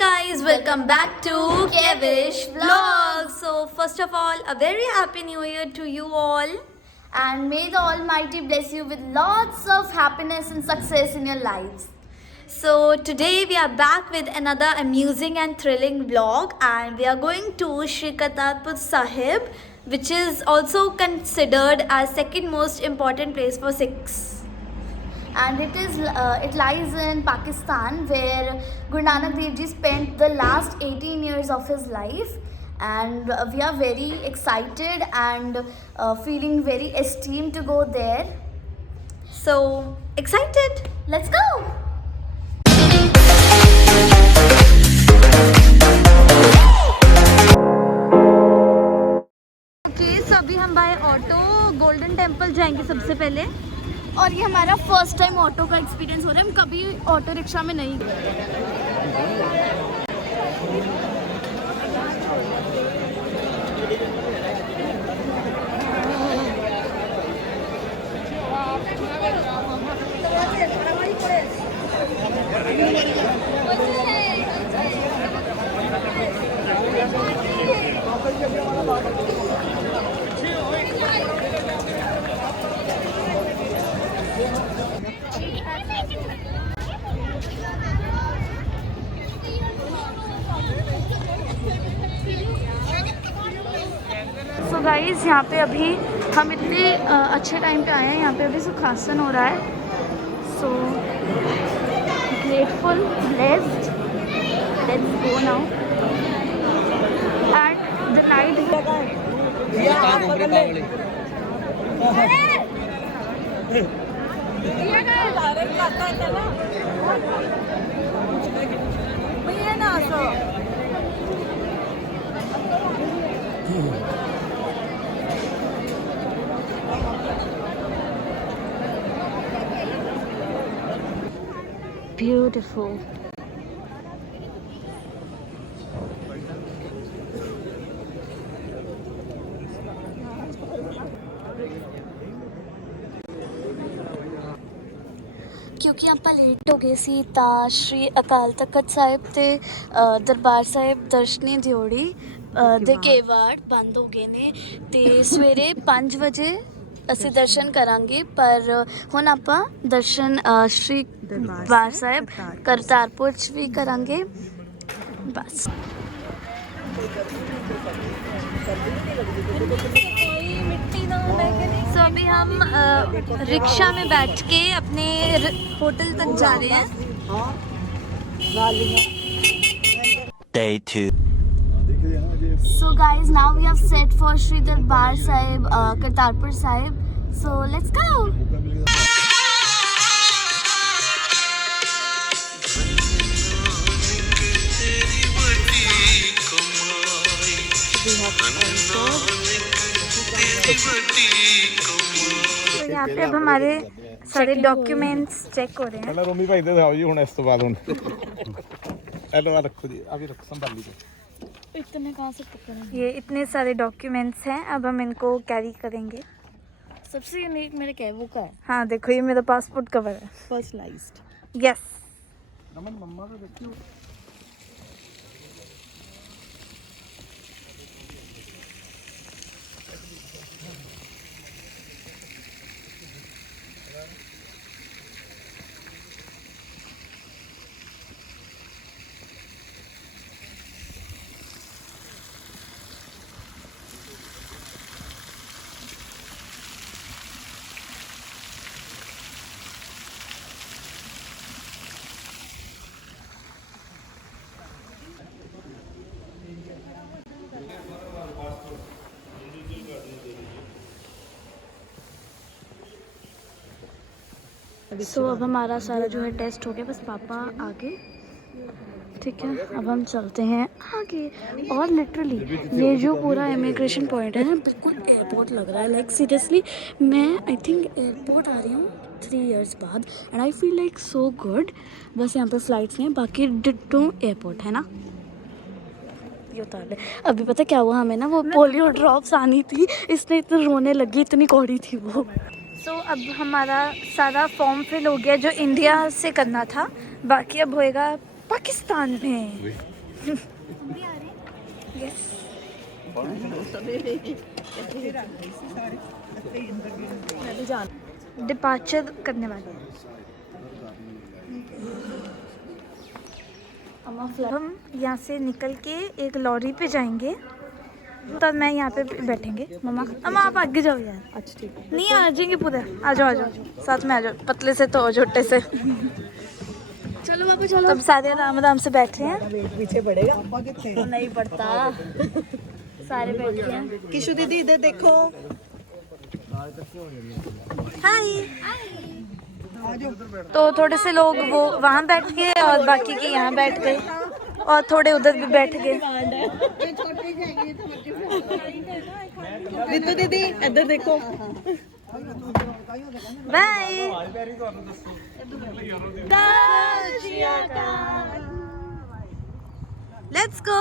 guys, welcome back to Kevish Vlogs. So first of all, a very happy new year to you all. And may the Almighty bless you with lots of happiness and success in your lives. So today we are back with another amusing and thrilling vlog, and we are going to Sri Kartarpur Sahib, which is also considered as second most important place for Sikhs. And it lies in Pakistan, where Guru Nanak Dev Ji spent the last 18 years of his life. And we are very excited and feeling very esteemed to go there. So excited! Let's go! So अभी हम bye auto golden temple जाएंगे सबसे पहले. और ये हमारा first time auto का experience हो रहा है. हम कभी ऑटो रिक्शा में नहीं गए. सो गाइस, यहाँ पे अभी हम इतने अच्छे टाइम पे आए हैं. यहाँ पे अभी सुखासन हो रहा है. So grateful, blessed. Let's go now. And the night beautiful. ਕਿਉਂਕਿ ਆਪਾਂ ਲੇਟ ਹੋ ਗਏ ਸੀ ਤਾਂ ਸ਼੍ਰੀ ਅਕਾਲ ਤਖਤ ਸਾਹਿਬ ਤੇ ਦਰਬਾਰ ਸਾਹਿਬ ਦਰਸ਼ਨੀ ਦਿਓੜੀ ਦੇ ਕੇਵਾੜ ਬੰਦ ਹੋ ਗਏ ਨੇ ਤੇ ਸਵੇਰੇ 5 ਵਜੇ ਅਸੀਂ ਦਰਸ਼ਨ ਕਰਾਂਗੇ. ਪਰ ਹੁਣ ਆਪਾਂ ਦਰਸ਼ਨ ਸ਼੍ਰੀ ਦਰਬਾਰ ਸਾਹਿਬ ਕਰਤਾਰਪੁਰ 'ਚ ਵੀ ਕਰਾਂਗੇ. ਬਸ सो अभी हम रिक्शा में बैठ के अपने होटल तक जा रहे हैं. Day 2. So guys, now we have set for Shri Darbar Sahib, Kartarpur Sahib. So let's go. तो यहाँ पे अब हमारे सारे डॉक्यूमेंट्स चेक हो रहे हैं. ਪਹਿਲਾਂ ਰੋਮੀ ਭਾਈ ਦੇ ਦਿਖਾਓ ਜੀ. ਹੁਣ ਇਸ ਤੋਂ ਬਾਅਦ ਹੁਣ ਐਲੋ ਆ ਰੱਖੋ ਜੀ. ਆ ਵੀ ਰੱਖ ਸੰਭਾਲ लीजिए. इतने कहाँ से पकड़ेंगे? ये इतने सारे डॉक्यूमेंट्स हैं. अब हम इनको कैरी करेंगे. सबसे यूनिक मेरे कैबो का है. हाँ देखो, ये मेरा पासपोर्ट कवर है. पर्सनलाइज्ड. यस. ਰਮਨ ਮੰਮਾ ਦੇ ਦੇਖਿਓ. सो अब हमारा सारा जो है टेस्ट हो गया. बस पापा आगे. ठीक है, अब हम चलते हैं आगे. और लिटरली ये जो पूरा इमिग्रेशन पॉइंट है ना, बिल्कुल एयरपोर्ट लग रहा है. लाइक सीरियसली मैं आई थिंक एयरपोर्ट आ रही हूँ 3 years बाद. And I feel like so good. बस यहाँ पे फ्लाइट्स हैं, बाकी डिट्टो एयरपोर्ट है ना. ये उतार ले. अभी पता क्या हुआ हमें ना, वो पोलियो ड्रॉप्स आनी थी, इसने इतने रोने लगी, इतनी कौड़ी थी वो. सो अब हमारा सारा फॉर्म फिल हो गया जो इंडिया से करना था. बाकी अब होएगा पाकिस्तान में। यस डिपार्चर करने वाले हैं हम। यहाँ से निकल के एक लॉरी पे जाएंगे, तब मैं यहाँ पे बैठेंगे। मम्मा आप आगे जाओ यार। अच्छा ठीक है, नहीं आ जाएंगे पूरे। आ जाओ साथ में आ जाओ, पतले से तो छोटे से। चलो पापा चलो। तब सारे आराम से बैठ रहे हैं। पीछे पड़ेगा नहीं पड़ता, सारे बैठ रहे हैं। किशु दीदी इधर देखो। हाय। तो थोड़े से लोग वो वहाँ बैठ गए और बाकी के यहाँ बैठ गए और थोड़े उधर भी बैठ गए। रितु दीदी इधर देखो। बाय। Let's go.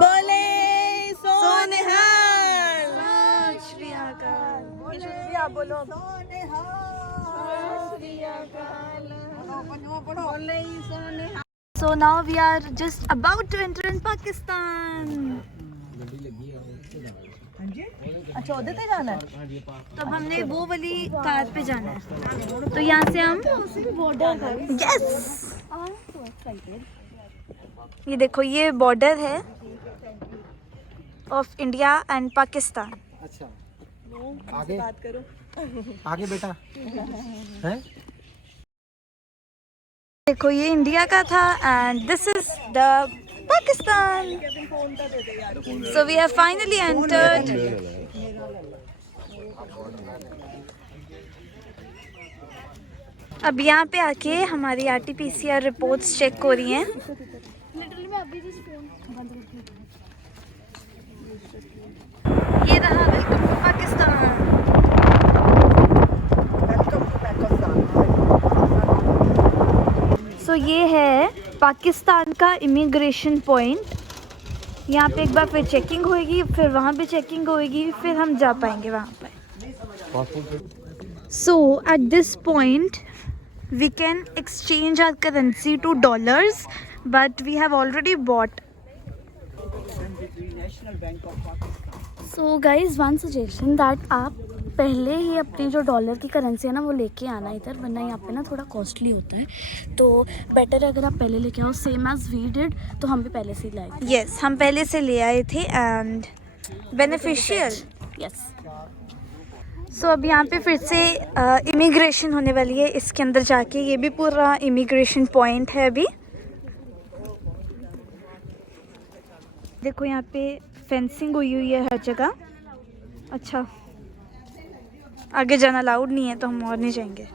बोले सोनिहाल। बोलो So now we are just about to enter in Pakistan. अच्छा उधर से जाना है। तब हमने वो वाली कार पे जाना है, तो यहाँ से हम यस ये देखो, ये बॉर्डर है ऑफ इंडिया एंड पाकिस्तान। अच्छा आगे बात करो। आगे बेटा है। देखो ये इंडिया का था and this is the Pakistan. So we have finally entered. अब यहाँ पे आके हमारी RT-PCR रिपोर्ट्स चेक हो रही हैं। ये रहा वेलकम टू पाकिस्तान। सो ये है पाकिस्तान का इमिग्रेशन पॉइंट। यहाँ पे एक बार फिर चेकिंग होएगी, फिर वहाँ पे चेकिंग होएगी, फिर हम जा पाएंगे वहाँ पे। So at this point we can exchange our currency to dollars, but we have already bought. So guys, one suggestion that आप पहले ही अपनी जो डॉलर की करेंसी है ना वो लेके आना इधर, वरना यहाँ पे ना थोड़ा कॉस्टली होता है। तो बेटर है अगर आप पहले लेके आओ, सेम एज वी डिड। तो हम भी पहले से लाए थे। यस हम पहले से ले आए थे एंड बेनिफिशियल। यस सो अब यहाँ पे फिर से इमिग्रेशन होने वाली है इसके अंदर जाके। ये भी पूरा इमिग्रेशन पॉइंट है अभी। देखो यहाँ पे फेंसिंग हुई है हर जगह। अच्छा आगे जाना अलाउड नहीं है तो हम और नहीं जाएंगे।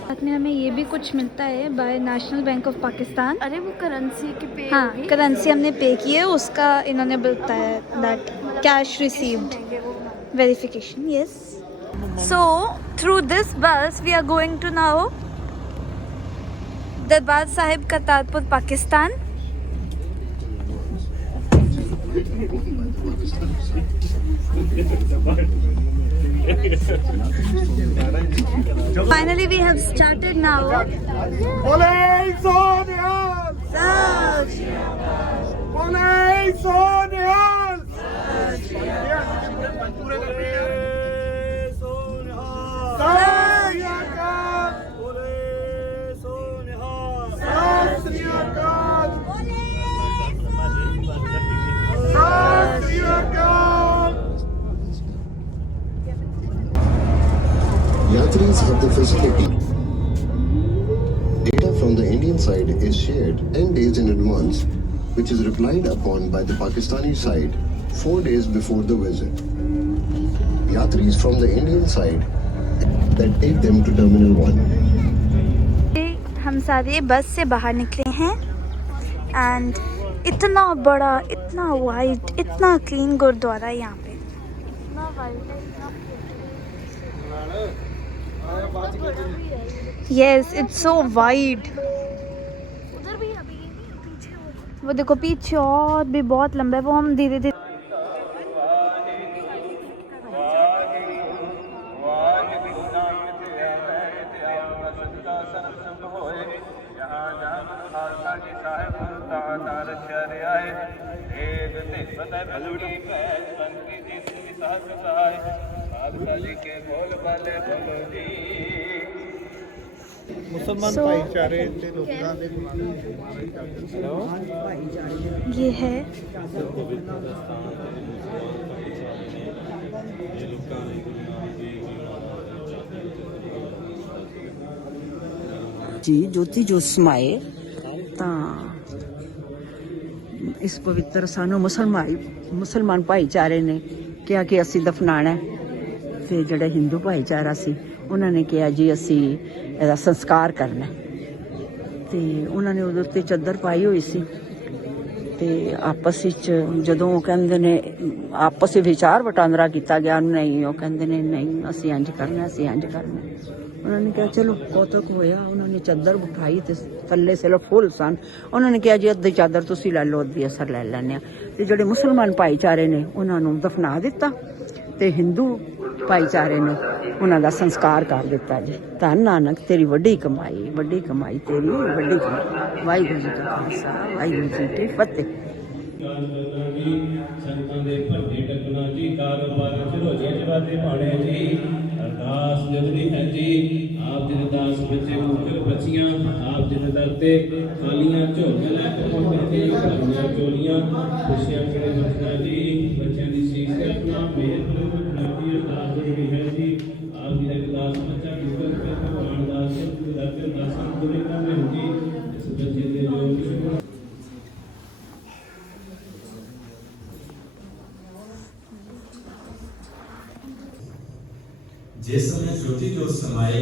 साथ में हमें ये भी कुछ मिलता है by national bank of Pakistan. अरे वो करेंसी की पे हाँ करेंसी हमने पे की है, उसका इन्होंने बताया that cash received verification. Yes so through this bus we are going to now Darbar Sahib Kartarpur Pakistan. Finally we have started now. Boleh Sonia! Boleh Sonia! Yatris have the facility. Data from the Indian side is shared 10 days in advance, which is replied upon by the Pakistani side 4 days before the visit. Yatris from the Indian side that take them to Terminal 1. हम सारे बस से बाहर निकले हैं and इतना बड़ा, इतना वाइड, इतना क्लीन गुरुद्वारा है यहाँ पे। इतना वाइड है, इतना यस इट्स सो वाइड। उधर भी अभी पीछे वो देखो पीछे और भी बहुत लंबा है, वो हम धीरे धीरे ਮੁਸਲਮਾਨ So- ਭਾਈਚਾਰੇ ਤੇ ਲੋਕਾਂ ਦੇ ये है ਜੀ ਜੋਤੀ ਜੋ ਸਮਾਏ ਤਾਂ ਇਸ ਪਵਿੱਤਰ ਸਾਨੂੰ ਮੁਸਲਮਾਨ ਭਾਈਚਾਰੇ ਨੇ ਕਿਹਾ ਕਿ ਅਸੀਂ ਦਫਨਾਣਾ ਹੈ। ਫਿਰ ਜਿਹੜਾ ਹਿੰਦੂ ਭਾਈਚਾਰਾ ਸੀ ਉਹਨਾਂ ਨੇ ਕਿਹਾ ਜੀ ਅਸੀਂ ਇਹਦਾ ਸੰਸਕਾਰ ਕਰਨਾ ਹੈ। ਤੇ ਉਹਨਾਂ ਨੇ ਉਹਦੇ ਉੱਤੇ ਚੱਦਰ ਪਾਈ ਹੋਈ ਸੀ ਤੇ ਆਪਸ ਵਿੱਚ ਜਦੋਂ ਉਹ ਕਹਿੰਦੇ ਨੇ ਆਪਸ ਵਿੱਚ ਵਿਚਾਰ ਵਟਾਂਦਰਾ ਕੀਤਾ ਗਿਆ, ਨਹੀਂ ਉਹ ਕਹਿੰਦੇ ਨੇ ਨਹੀਂ ਅਸੀਂ ਇੰਝ ਕਰਨਾ, ਅਸੀਂ ਇੰਝ ਕਰਨਾ। ਉਹਨਾਂ ਨੇ ਕਿਹਾ ਚਲੋ ਕੌਤਕ ਹੋਇਆ, ਉਹਨਾਂ ਨੇ ਚਾਦਰ ਉਠਾਈ ਤੇ ਥੱਲੇ ਸਿਰਫ ਫੁੱਲ ਸਨ। ਉਹਨਾਂ ਨੇ ਕਿਹਾ ਜੀ ਅੱਧੀ ਚਾਦਰ ਤੁਸੀਂ ਲੈ ਲਓ, ਅੱਧੀ ਅਸਰ ਲੈ ਲੈਂਦੇ ਹਾਂ। ਤੇ ਜਿਹੜੇ ਮੁਸਲਮਾਨ ਭਾਈਚਾਰੇ ਨੇ ਉਹਨਾਂ ਨੂੰ ਦਫਨਾ ਦਿੱਤਾ ਤੇ ਹਿੰਦੂ ਭਾਈਚਾਰੇ ਨੇ ਉਹਨਾਂ ਦਾ ਸੰਸਕਾਰ ਕਰ ਦਿੱਤਾ ਜੀ। ਧੰਨ ਨਾਨਕ ਤੇਰੀ ਵੱਡੀ ਕਮਾਈ ਤੇਰੀ ਵੱਡੀ ਕਮਾਈ। ਵਾਹਿਗੁਰੂ ਜੀ ਕਾ ਖਾਲਸਾ ਵਾਹਿਗੁਰੂ ਜੀ ਕੀ ਫਤਿਹ। ਸੰਤਾਂ ਦੇ ਭਰਦੇ ਟਕਣਾ ਜੀ, ਕਾਰੋਬਾਰ ਚ ਰੋਜੇ ਚਵਾਦੇ ਪਾਣੇ ਜੀ। ਅਰਦਾਸ ਜਲਦੀ ਹੈ ਜੀ, ਆਪ ਜੀ ਦੇ ਦਾਸ ਬੱਚੇ ਮੁਕਰ ਬੱਚੀਆਂ, ਆਪ ਜੀ ਦੇ ਦਰ ਤੇ ਖਾਲੀਆਂ ਝੋਲੀਆਂ ਲੈ ਕੇ ਪਹੁੰਚੇ ਜੀ। ਖਾਲੀਆਂ ਝੋਲੀਆਂ ਖੁਸ਼ੀਆਂ ਕਿਹੜੇ ਰੱਖਣਾ ਜੀ, ਬੱਚਿਆਂ ਦੀ ਸੀਸ ਤੇ ਆਪਣਾ ਮਿਹਰ ਕਰੋ ਰੱਖਣਾ ਜੀ। ਅਰਦਾਸ ਜਲਦੀ ਹੈ ਜੀ, ਆਪ ਜੀ ਦੇ ਦਾਸ ਬੱਚਾ ਮੁਕਰ ਕੇ ਭਗਵਾਨ ਦਾਸ ਜੀ ਦਰ ਤੇ ਦਾਸਾਂ ਪੂਰੇ ਕਰਨੇ ਜੀ। ਇਸ ਬੱਚੇ ਦੇ ਜੋ जिस समय ज्योति जो समाये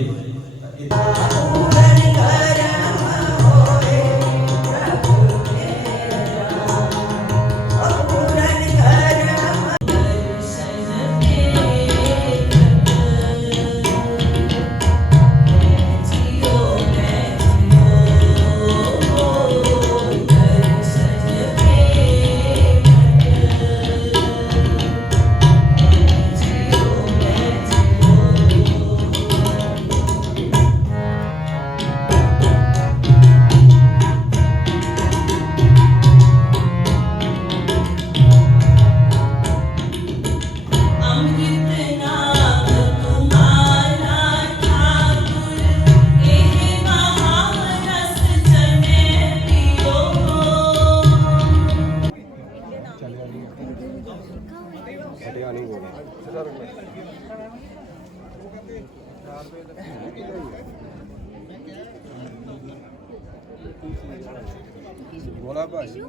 बोला भाई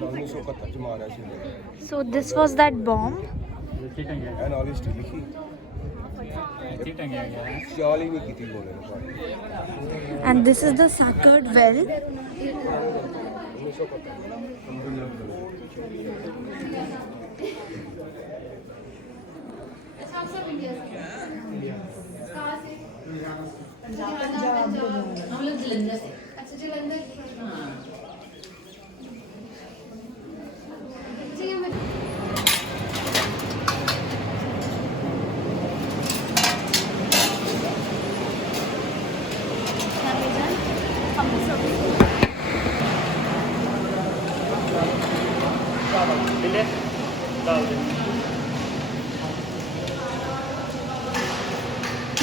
1975 ਚ ਮਾਰਿਆ ਸੀ। so this was that bomb ਇਹ ਨਾਲ ਹਿਸਟਰੀ ਲਿਖੀ ਚਾਲੀ ਵੀ ਕੀਤੀ ਬੋਲੇ ਨੇ ਭਾਈ। and this is the sacred well. हम लोग जलंधर से। अच्छा जलंधर।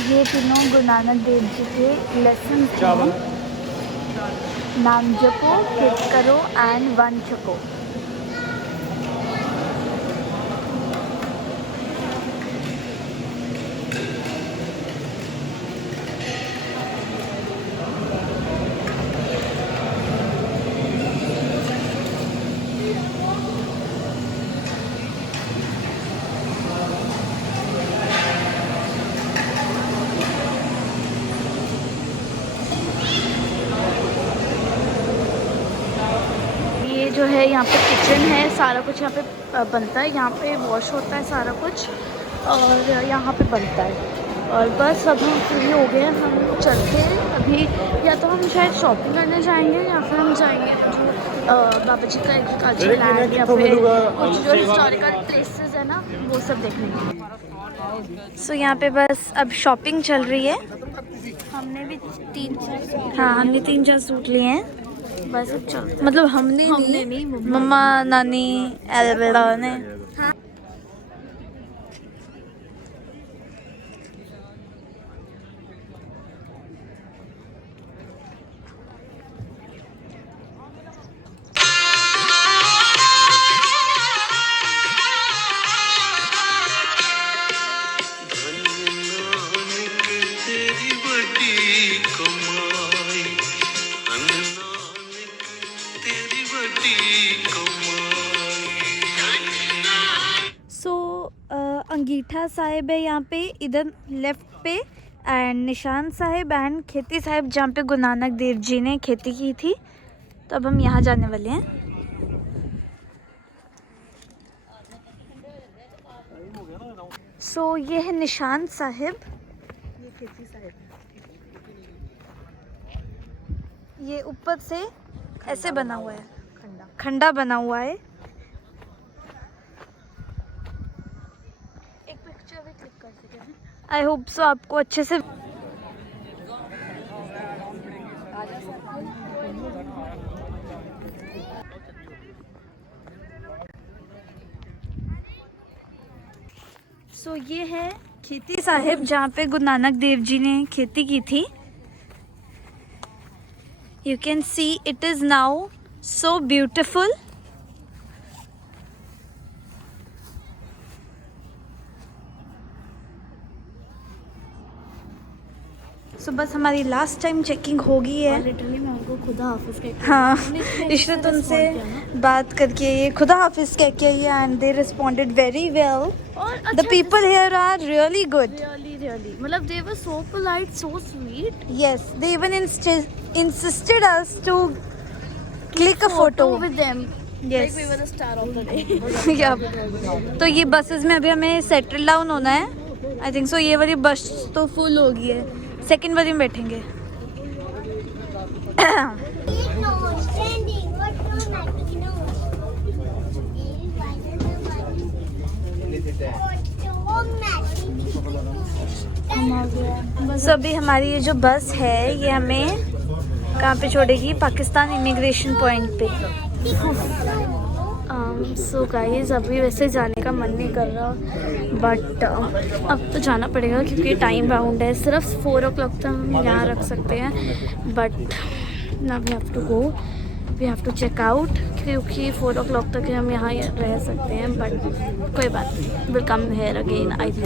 ये तीनों गुरु नानक देव जी के लेसन हैं। नाम जपो, हित करो एंड वन छको। जो है यहाँ पे किचन है, सारा कुछ यहाँ पे बनता है, यहाँ पे वॉश होता है सारा कुछ और यहाँ पे बनता है। और बस अब हम फ्री हो गए हैं, हम चलते हैं अभी। या तो हम शायद शॉपिंग करने जाएंगे या फिर हम जाएंगे जो बाबा जी का एग्रीकल्चर लैंड या फिर कुछ जो हिस्टोरिकल प्लेसेस है ना वो सब देखने के। सो यहाँ पे बस अब शॉपिंग चल रही है। हमने भी 3-4 सूट, हाँ हमने 3-4 सूट लिए हैं बस अब चलते। मतलब हमने नहीं, मम्मा नानी एलवेरा ने। अंगीठा साहिब है यहाँ पे इधर लेफ्ट पे, एंड निशान साहिब एंड खेती साहिब जहाँ पे गुरु नानक देव जी ने खेती की थी। तो अब हम यहाँ जाने वाले हैं। सो ये है निशान साहिब, ये खेती साहिब। ये ऊपर से ऐसे बना हुआ है, खंडा बना हुआ है। आई होप सो आपको अच्छे से सो ये है खेती साहिब जहाँ पे गुरु नानक देव जी ने खेती की थी। You can see it is now so beautiful. So बस हमारी लास्ट टाइम चेकिंग हो गई है। लिटरली मैं उनको खुदा हाफिज कहती हाँ, इशरत उनसे बात करके ये खुदा हाफिज कह के ये and they responded very well. The people here are really good, really मतलब they were so polite, so sweet. Yes, they even insisted us to click a photo with them. Yes. Like we were the star of the day. Yeah. तो ये buses में अभी हमें settle down होना है। आई think सो ये वाली बस तो फुल हो गई है, सेकंड वाली में बैठेंगे। सो अभी हमारी ये जो बस है ये हमें कहाँ पे छोड़ेगी? पाकिस्तान इमिग्रेशन पॉइंट पे। सो गाइस अभी वैसे जाने का मन नहीं कर रहा, बट अब तो जाना पड़ेगा क्योंकि टाइम बाउंड है। सिर्फ 4 o'clock तक हम यहाँ रख सकते हैं, बट ना we have to go, we have to check out, क्योंकि 4 o'clock तक हम यहाँ रह सकते हैं। बट कोई बात नहीं, will come here again I think.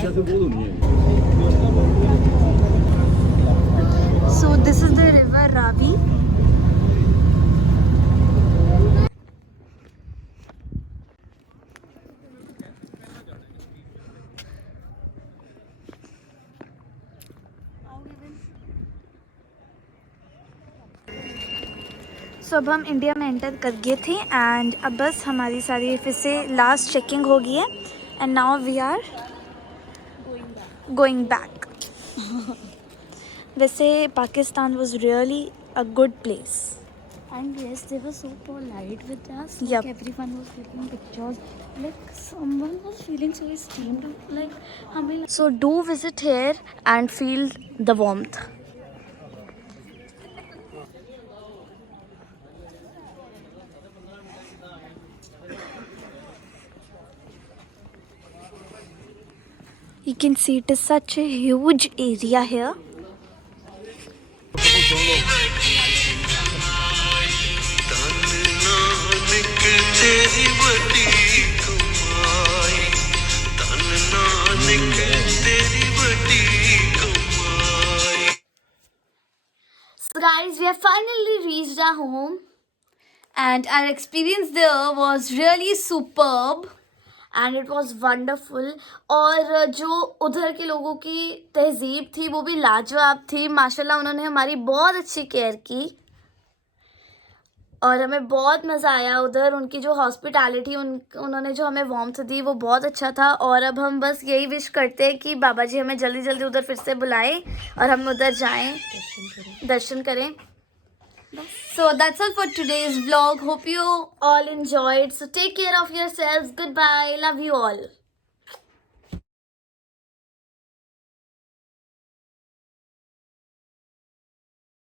So this is the river Ravi. So अब हम इंडिया में एंटर कर गए थे एंड अब बस हमारी सारी फिर से लास्ट चेकिंग हो गई है and now we are going back. वैसे Pakistan was really a good place And yes, they were so polite with us. Like Yep. everyone was taking pictures. Like someone was feeling so esteemed. Like हमें so do visit hair and feel the warmth. You can see it is such a huge area here. So guys, we have finally reached our home. And our experience there was really superb. And it was wonderful. और जो उधर के लोगों की तहजीब थी वो भी लाजवाब थी। माशाल्लाह उन्होंने हमारी बहुत अच्छी केयर की। और हमें बहुत मज़ा आया उधर। उनकी जो हॉस्पिटैलिटी, उन्होंने जो हमें वार्मथ दी वो बहुत अच्छा था। और अब हम बस यही विश करते हैं कि बाबा जी हमें जल्दी जल्दी उधर फिर से बुलाएं और हम उधर जाएं, दर्शन करें। So that's all for today's vlog. Hope you all enjoyed. So take care of yourselves. Goodbye. Love you all.